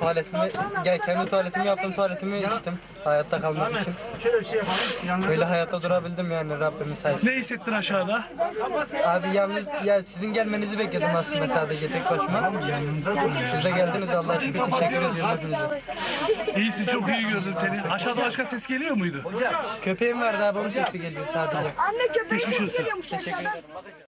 tuvaletimi, kendi tuvaletimi yaptım, tuvaletimi içtim hayatta kalmak için. Şöyle bir şey yapalım. Böyle hayatta durabildim yani Rabbimin sayesinde. Ne hissettin aşağıda? Abi yalnız ya sizin gelmenizi bekledim aslında sadece tek başıma. Siz de geldiniz Allah'a şükür, teşekkür ediyorum hepinize. İyisin, çok iyi gördüm seni. Aşağıda başka ses geliyor muydu? Köpeğim vardı abi, onun sesi geliyor sadece. Anne köpeği Geçmiş olsun. geliyormuş Teşekkür aşağıdan. ederim.